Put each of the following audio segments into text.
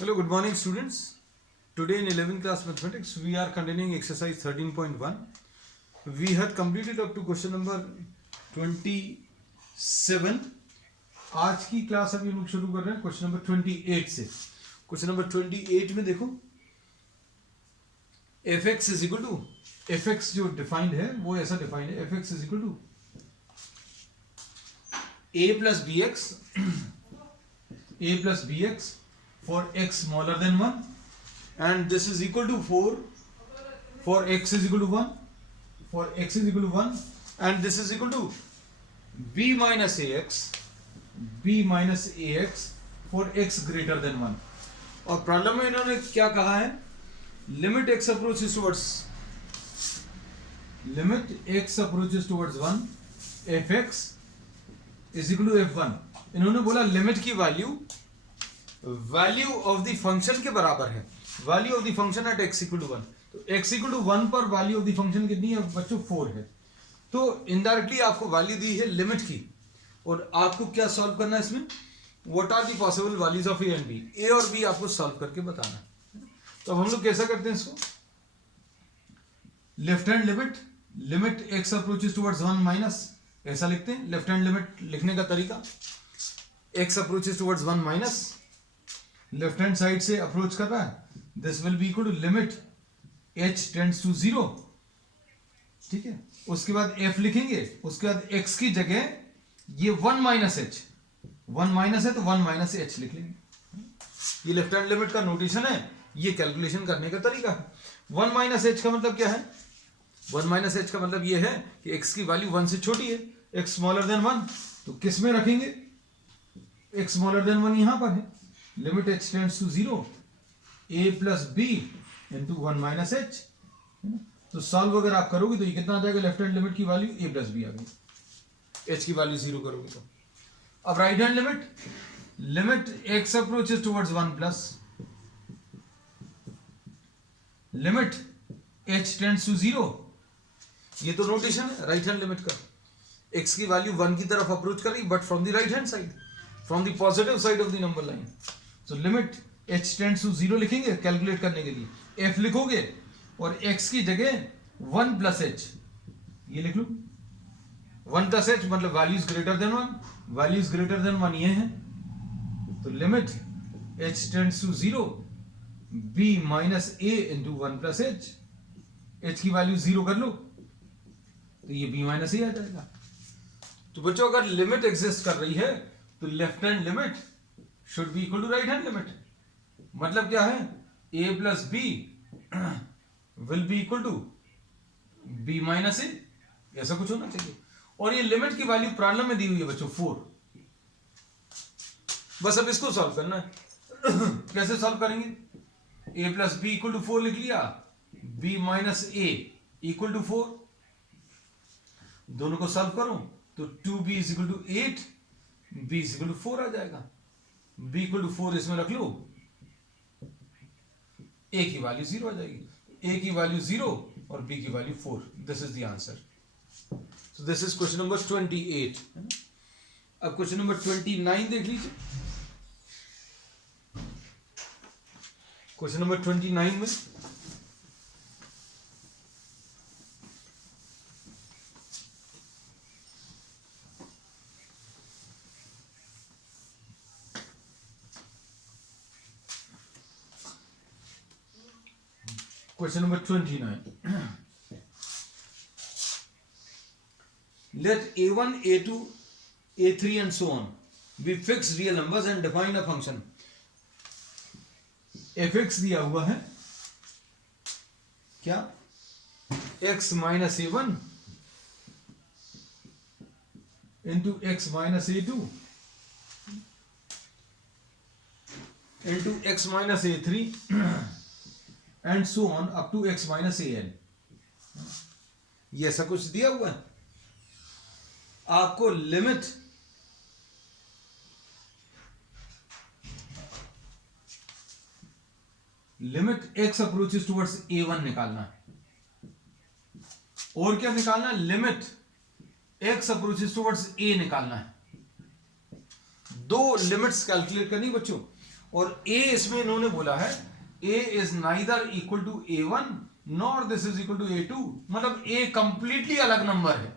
Hello, good morning students. Today in 11th class mathematics we are continuing exercise 13.1. We had completed up to question number 27. आज की class अभी हम लोग शुरू कर रहे हैं क्वेश्चन नंबर 28 से. क्वेश्चन नंबर 28 में देखो fx is equal to fx जो डिफाइंड है वो ऐसा डिफाइंड है fx is equal to a plus bx for x smaller than 1 and this is equal to 4 for x is equal to 1 and this is equal to b minus ax for x greater than 1. और problem में इन्होंने क्या कहा है, limit x approaches towards 1 fx is equal to f1. इन्होंने बोला limit की value of the function के बराबर है, value of the function at x equal to 1. तो x इक्वल टू 1 पर वैल्यू ऑफ द फंक्शन कितनी है बच्चों, 4 है. तो इनडायरेक्टली आपको वैल्यू दी है लिमिट की और आपको क्या सॉल्व करना है इसमें, what are the possible values of A and B, A और बी आपको सॉल्व करके बताना है. तो अब हम लोग कैसा करते हैं इसको, left hand limit x approaches towards 1 minus, ऐसा लिखते हैं. लेफ्ट हैंड लिमिट लिखने का तरीका, x approaches towards 1 minus, left hand side से अप्रोच कर रहा है, this will be equal to limit h tends to 0. ठीक है, उसके बाद f लिखेंगे, उसके बाद x की जगह ये 1 माइनस h, 1 माइनस है तो 1 माइनस h लिख लेंगे. ये लेफ्ट हैंड लिमिट का नोटेशन है, ये कैलकुलेशन करने का तरीका है. 1 माइनस h का मतलब क्या है, 1 माइनस h का मतलब ये है कि x की वैल्यू 1 से छोटी है, x स्मॉलर देन 1, तो किस में रखेंगे, x स्मॉलर देन 1 यहां पर है, limit h tends to 0 a plus b into 1 minus h. तो सॉल्व अगर आप करोगे तो ये कितना आ जाएगा, लेफ्ट हैंड लिमिट की वैल्यू a प्लस b आ गई, h की वैल्यू 0 करोगे तो. अब right hand limit x approaches towards 1 plus limit h tends to 0. ये तो नोटेशन है राइट हैंड लिमिट का, x की वैल्यू 1 की तरफ अप्रोच कर रही but from the right hand side, from the positive side of the number line. So limit h tends to 0 लिखेंगे कैलकुलेट करने के लिए, f लिखोगे और x की जगह 1 प्लस h ये लिख लो, 1 प्लस h मतलब values greater than 1, values greater than 1 ये है. तो limit h tends to 0 b minus a into 1 plus h, h की वैल्यू 0 कर लो तो ये b माइनस a आ जाएगा. तो बच्चों अगर लिमिट एग्जिस्ट कर रही है तो left hand limit should be equal to right hand limit. मतलब क्या है, a plus b will be equal to b minus a, ऐसा कुछ होना चाहिए. और ये लिमिट की वैल्यू प्रॉब्लम में दी हुई है बच्चों 4. बस अब इसको सॉल्व करना है. कैसे सॉल्व करेंगे, a plus b equal to 4 लिख लिया, b minus a equal to 4, दोनों को सॉल्व करो तो 2b is equal to 8, b is equal to 4 आ जाएगा. b इक्वल टू 4 इसमें रख लो, a की वैल्यू 0 आ जाएगी, a की वैल्यू 0 और b की value 4. This is the answer. So this is question number 28. अब क्वेश्चन नंबर 29 देख लीजिए. क्वेश्चन नंबर 29 में Question number 29. Let a1, a2, a3 and so on be fixed real numbers and define a function. fx दिया हुआ है क्या, x minus a1 into x minus a2 into x minus a3 and so on up to x minus an. ये ऐसा कुछ दिया हुआ है. आपको limit x approaches towards a1 निकालना है. और क्या निकालना है, limit x approaches towards a निकालना है. दो लिमिट्स कैलकुलेट करनी बच्चों, और a इसमें इन्होंने बोला है a is neither equal to a1 nor this is equal to a2, मतलब a कंप्लीटली अलग नंबर है।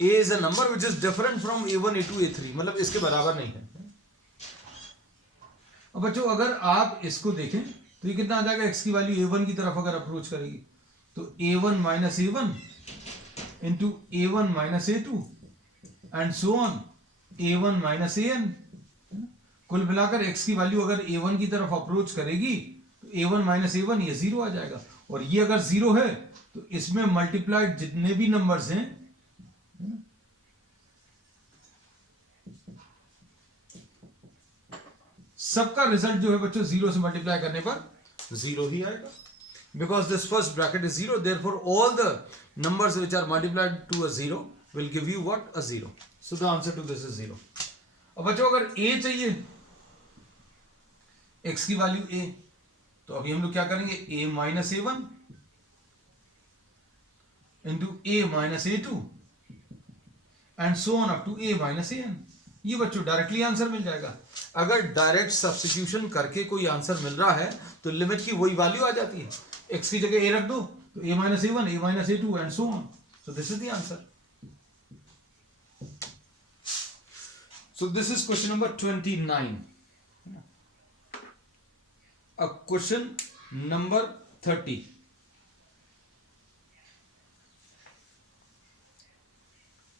a is a number which is different from a1 a2 a3, मतलब इसके बराबर नहीं है। अब बच्चों अगर आप इसको देखें तो ये कितना आ जाएगा, x की वैल्यू a1 की तरफ अगर अप्रोच करेगी तो a1 minus a1 into a1 minus a2 and so on a1 minus an। कुल मिलाकर x की वैल्यू अगर a1 की तरफ अप्रोच करेगी तो a1 माइनस a1 ये जीरो आ जाएगा, और ये अगर जीरो है तो इसमें मल्टीप्लाइड जितने भी नंबर्स हैं सबका रिजल्ट जो है बच्चों जीरो से मल्टीप्लाई करने पर जीरो ही आएगा, because this first bracket is zero, therefore all the numbers which are multiplied to a zero will give you what, a zero. So the answer to this is zero. अब बच्चों अगर a चाहिए, x की value a, तो अभी हम लोग क्या करेंगे, a minus a1 into a minus a2 and so on up to a minus an। ये बच्चों डायरेक्टली आंसर मिल जाएगा। अगर डायरेक्ट सब्स्टिट्यूशन करके कोई आंसर मिल रहा है तो लिमिट की वही वैल्यू आ जाती है, x की जगह a रख दो तो a minus a1, a minus a2 and so on. So this is the answer. So this is question number 29. A question number 30.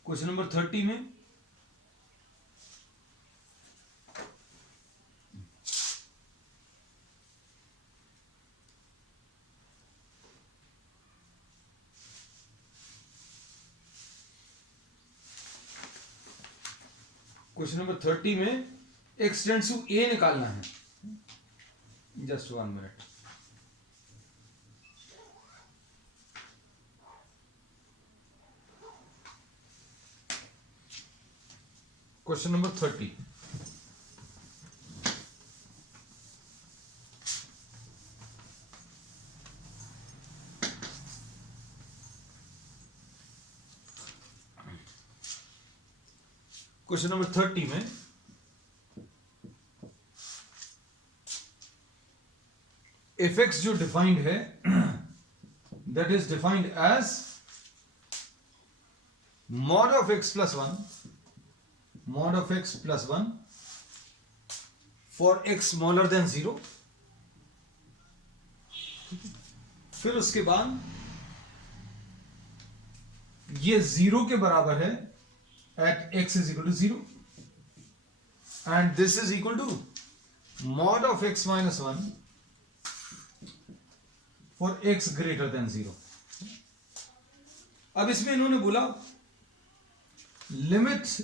Question number 30 में क्वेश्चन नंबर 30 में x टेंड्स टू a निकालना है। Just 1 minute. Question number 30। Question number 30 में f x जो defined है that is defined as mod of x plus 1, mod of x plus 1 for x smaller than 0। फिर उसके बाद ये 0 के बराबर है at x is equal to 0 and this is equal to mod of x minus 1 for x greater than 0। अब इसमें इन्होंने बोला limit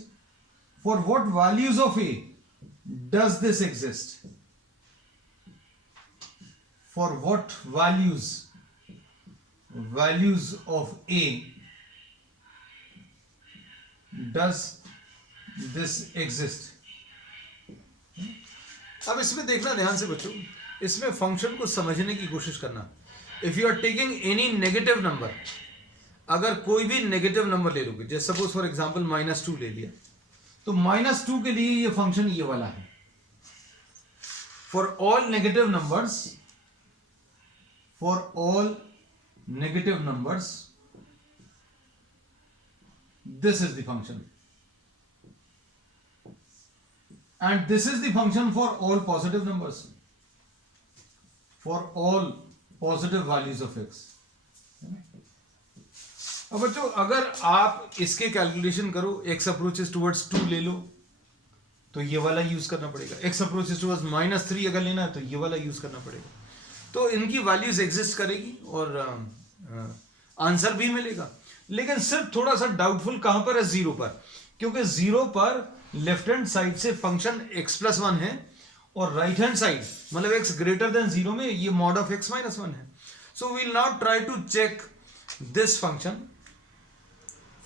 for what values of a does this exist, for what values of a does this exist। अब इसमें देखना ध्यान से बच्चों, इसमें फंक्शन को समझने की कोशिश करना। If you are taking any negative number, अगर कोई भी नेगेटिव नंबर ले लोगे, जैसे सपोज फॉर एग्जांपल -2 ले लिया, तो -2 के लिए ये फंक्शन ये वाला है। For all negative numbers, for all negative numbers this is the function and this is the function for all positive numbers, for all positive values of x। अब बच्चों अगर आप इसके कैलकुलेशन करो, x अप्रोचेस टुवर्ड्स 2 ले लो तो ये वाला यूज करना पड़ेगा, x अप्रोचेस टुवर्ड्स -3 अगर लेना है तो ये वाला यूज करना पड़ेगा। तो इनकी वैल्यूज एग्जिस्ट करेगी और आंसर भी मिलेगा, लेकिन सिर्फ थोड़ा सा डाउटफुल कहां पर है, 0 पर, क्योंकि 0 पर लेफ्ट हैंड साइड से फंक्शन x प्लस 1 है और राइट हैंड साइड मतलब x ग्रेटर देन 0 में ये मॉड ऑफ x माइनस 1 है। So we will now try to check this function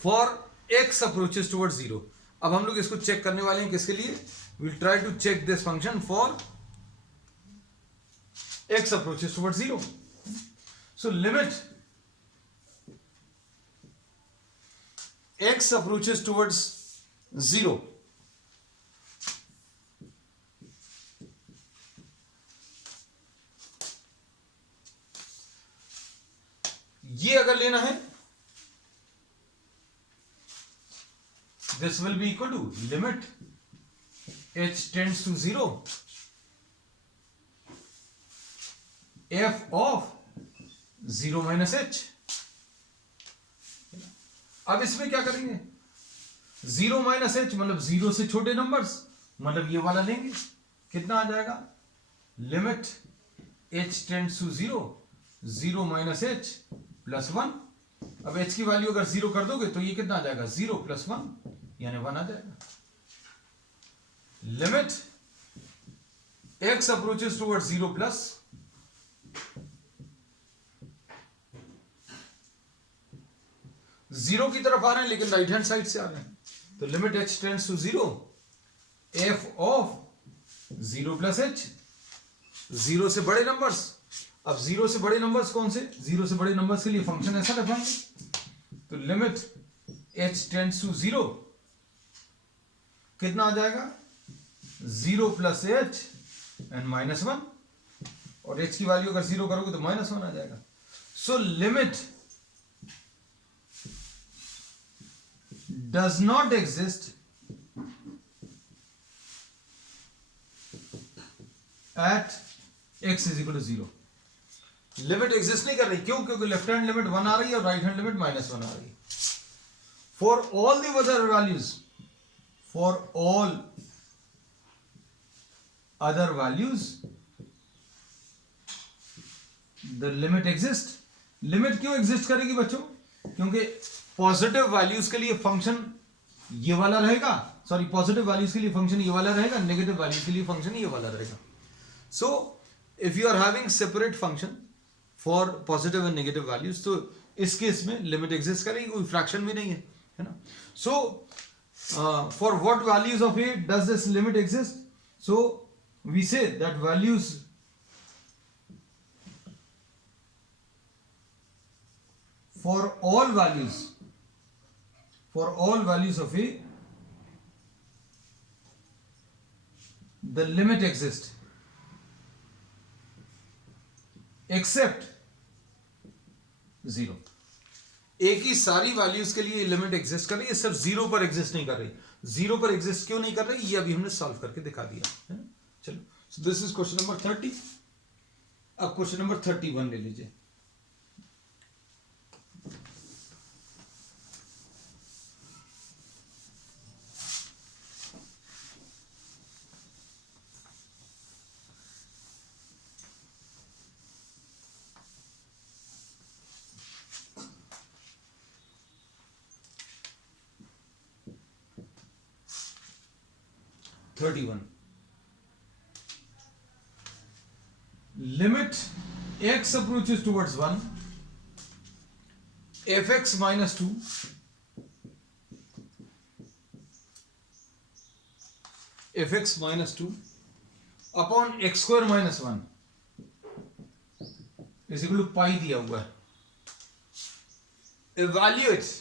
for x approaches towards 0। अब हम लोग इसको चेक करने वाले हैं, किसके लिए, will try to check this function for x approaches towards 0। So limit x approaches towards 0 ये अगर लेना है, this will be equal to limit h tends to 0 f of 0 minus h। अब इसमें क्या करेंगे, 0 माइनस h मतलब 0 से छोटे नंबर्स, मतलब ये वाला लेंगे, कितना आ जाएगा, limit h tends to 0 0 minus h plus 1। अब h की वैल्यू अगर 0 कर दोगे तो ये कितना आ जाएगा, 0 प्लस 1 यानी 1 आ जाएगा। Limit x approaches towards 0 plus 0 की तरफ आ रहे हैं लेकिन राइट हैंड साइड से आ रहे हैं, तो limit h tends to 0 f of 0 plus h, 0 से बड़े नंबर्स। अब 0 से बड़े नंबर्स कौन से, 0 से बड़े नंबर्स के लिए फंक्शन ऐसा रखेंगे, तो लिमिट h टेंड्स टू 0 कितना आ जाएगा, 0 प्लस h एंड माइनस 1, और h की वैल्यू अगर 0 करोगे तो माइनस 1 आ जाएगा। So limit does not exist at x is equal to 0। Limit exist नहीं कर रही, क्यों, क्योंकि लेफ्ट हैंड लिमिट 1 आ रही है और राइट हैंड लिमिट माइनस 1 आ रही है। For all the other values, for all other values the limit exist. Limit क्यों एग्जिस्ट करेगी बच्चों, क्योंकि पॉजिटिव वैल्यूज के लिए फंक्शन ये वाला रहेगा, सॉरी पॉजिटिव वैल्यूज के लिए फंक्शन ये वाला रहेगा, नेगेटिव वैल्यूज के लिए फंक्शन ये वाला रहेगा। So if you are having separate function for positive and negative values, तो इस केस में लिमिट एग्जिस्ट करेगी, कोई फ्रैक्शन भी नहीं है ना। So for what values of a does this limit exist, so we say that values for all values of a, the limit exists except 0। ए की सारी वैल्यूज के लिए लिमिट एग्जिस्ट कर रही है, सिर्फ 0 पर एग्जिस्ट नहीं कर रही। 0 पर एग्जिस्ट क्यों नहीं कर रही, ये अभी हमने सॉल्व करके दिखा दिया है ना। चलो, सो दिस इज क्वेश्चन नंबर 30। अब क्वेश्चन नंबर 31 ले लीजिए। Limit x approaches towards 1, fx minus 2 fx minus 2 upon x square minus 1 is equal to pi दिया हुआ है। evaluate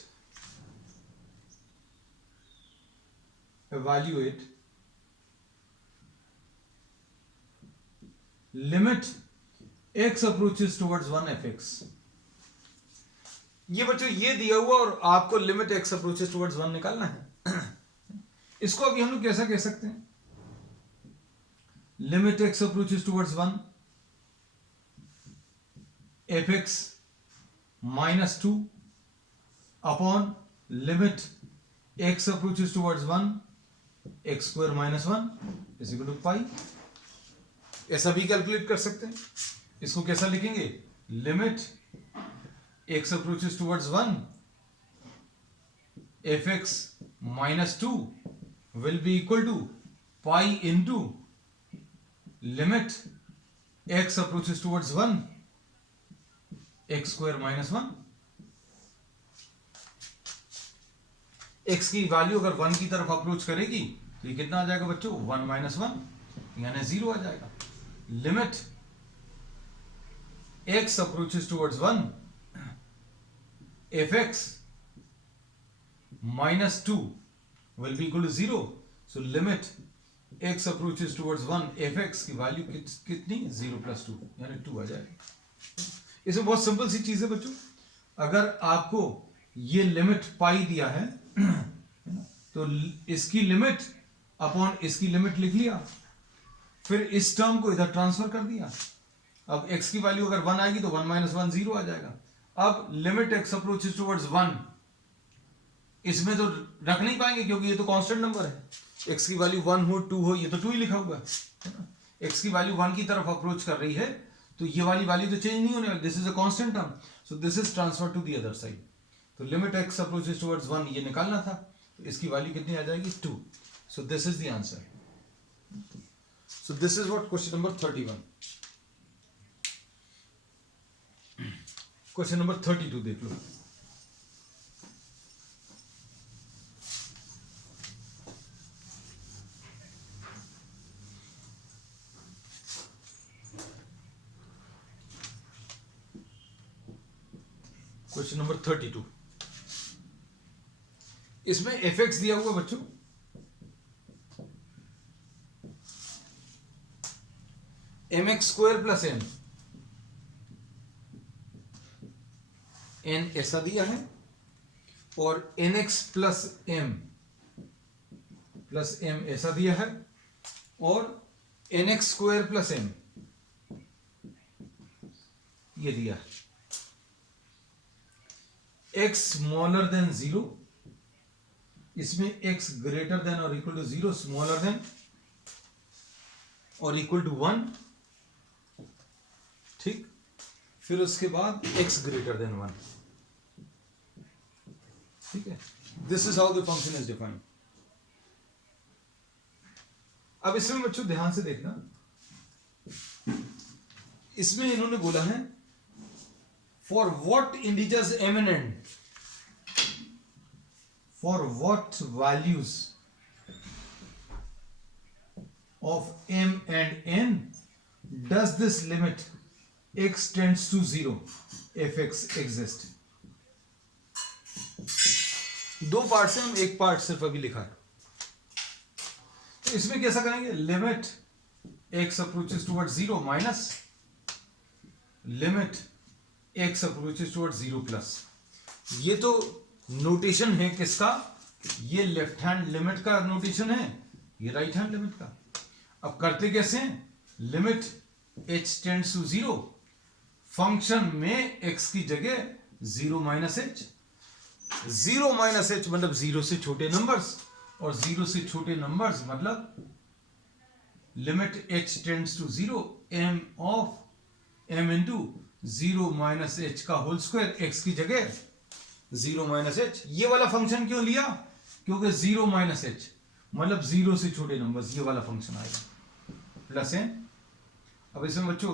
limit x approaches towards 1 fx। ये बच्चों ये दिया हुआ और आपको लिमिट x approaches towards 1 निकालना है। इसको अभी हम लोग कैसा कह सकते हैं, limit x approaches towards 1 fx minus 2 upon limit x approaches towards 1 x square minus 1 is equal to pi। ऐसा भी कैलकुलेट कर सकते हैं। इसको कैसा लिखेंगे, limit x approaches towards 1 fx minus 2 will be equal to pi into limit x approaches towards 1 x square minus 1। x की value अगर 1 की तरफ अप्रोच करेगी तो ये कितना आ जाएगा बच्चों, 1 माइनस 1 यानी 0 आ जाएगा। Limit x approaches towards 1 fx minus 2 will be equal to 0। so limit x approaches towards 1 fx की वैल्यू कितनी, 0 plus 2 यानी 2 आ जाएगी। इसमें बहुत सिंपल सी चीज है बच्चों। अगर आपको ये लिमिट पाई दिया है तो इसकी लिमिट अपॉन इसकी लिमिट लिख लिया, फिर इस टर्म को इधर ट्रांसफर कर दिया। अब x की वैल्यू अगर 1 आएगी तो 1 - 1 0 आ जाएगा। अब लिमिट x अप्रोचेस टुवर्ड्स 1, इसमें तो रख नहीं पाएंगे क्योंकि ये तो कांस्टेंट नंबर है। x की वैल्यू 1 हो 2 हो, ये तो 2 ही लिखा हुआ है ना। x की वैल्यू 1 की तरफ अप्रोच कर रही है तो ये वाली वैल्यू तो चेंज नहीं होने वाली, this is a constant term, so this is transfer to the other side. तो लिमिट x अप्रोचेस टुवर्ड्स 1 ये निकालना था, तो इसकी वैल्यू कितनी आ जाएगी 2। सो this is the answer. So this is what question number 31। Question number 32 देख लो। क्वेश्चन नंबर 32, इसमें एफ दिया हुआ बच्चों, mx² + n, n ऐसा दिया है और nx + m ऐसा दिया है और nx² + m ये दिया है। x smaller than 0, इसमें x greater than or equal to 0, smaller than or equal to 1, ठीक। फिर उसके बाद x greater than 1, ठीक है। This is how the function is defined. अब इसमें बच्चों ध्यान से देखना, इसमें इन्होंने बोला है for what integers m and n, for what values of m and n does this limit x tends to 0 fx exist। दो पार्ट से हम एक पार्ट सिर्फ अभी लिखा है, तो इसमें कैसा करेंगे, limit x approaches towards 0 minus limit x approaches towards 0 plus. ये तो नोटेशन है किसका, ये लेफ्ट हैंड लिमिट का नोटेशन है, ये राइट हैंड लिमिट का। अब करते कैसे हैं, limit h tends to 0, function में x की जगह 0 - h, 0 - h मतलब 0 से छोटे नंबर्स, और 0 से छोटे नंबर्स मतलब limit h tends to 0 m of m into 0 - h का होल स्क्वायर, x की जगह 0 - h। ये वाला फंक्शन क्यों लिया, क्योंकि 0 - h मतलब 0 से छोटे नंबर्स, ये वाला फंक्शन आएगा प्लस n। अब इसमें बच्चों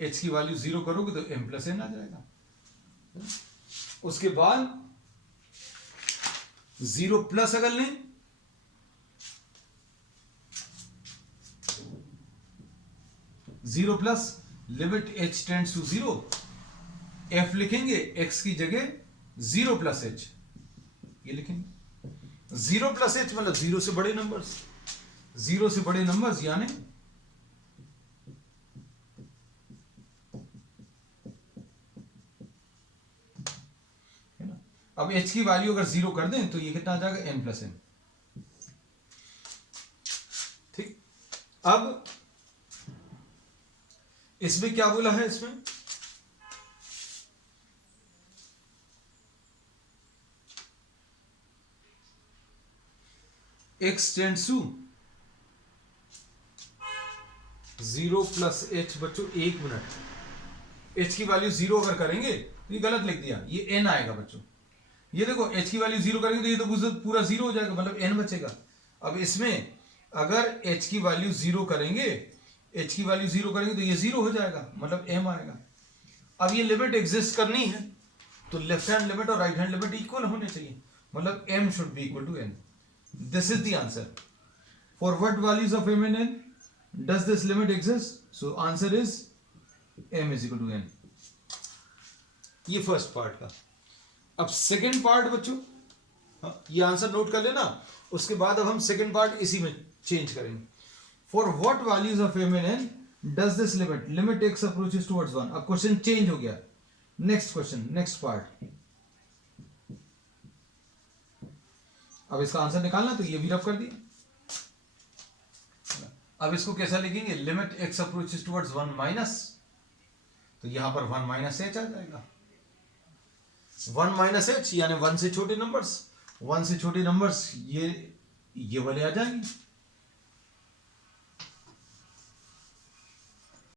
h की वैल्यू 0 करोगे तो m + n आ जाएगा। उसके बाद 0 प्लस अगर लें, zero plus limit h tends to 0, f लिखेंगे x की जगह 0 + h, ये लिखेंगे 0 + h मतलब 0 से बड़े नंबर्स, 0 से बड़े नंबर्स यानी है ना। अब h की वैल्यू अगर 0 कर दें तो ये कितना आ जाएगा, n + n, ठीक। अब इसमें क्या बोला है, इसमें x टेंड्स टू 0 + h बच्चों, एक मिनट, h की वैल्यू 0 अगर करेंगे तो ये गलत लिख दिया, ये n आएगा बच्चों। ये देखो h की वैल्यू 0 करेंगे तो ये तो पूरा 0 हो जाएगा, मतलब n बचेगा। अब इसमें अगर h की वैल्यू 0 करेंगे, h की वैल्यू 0 करेंगे तो ये 0 हो जाएगा, मतलब m आएगा। अब ये लिमिट एग्जिस्ट करनी है तो लेफ्ट हैंड लिमिट और राइट हैंड लिमिट इक्वल होने चाहिए, मतलब m should be equal to n। This is the answer. For what values of m and n does this limit exist, so answer is m is equal to n। ये first part का। अब second part बच्चों, ये answer note कर लेना, उसके बाद अब हम सेकेंड पार्ट इसी में चेंज करेंगे। For what values of m and n does this limit x approaches towards 1। अब क्वेश्चन चेंज हो गया, नेक्स्ट क्वेश्चन, नेक्स्ट पार्ट। अब इसका आंसर निकालना, तो ये भी रब कर दिया। अब इसको कैसा लिखेंगे, limit x approaches towards 1 minus, तो यहां पर 1 माइनस एच आ जाएगा। 1 माइनस एच यानी 1 से छोटे नंबर्स, 1 से छोटे नंबर्स ये वाले आ जाएंगे।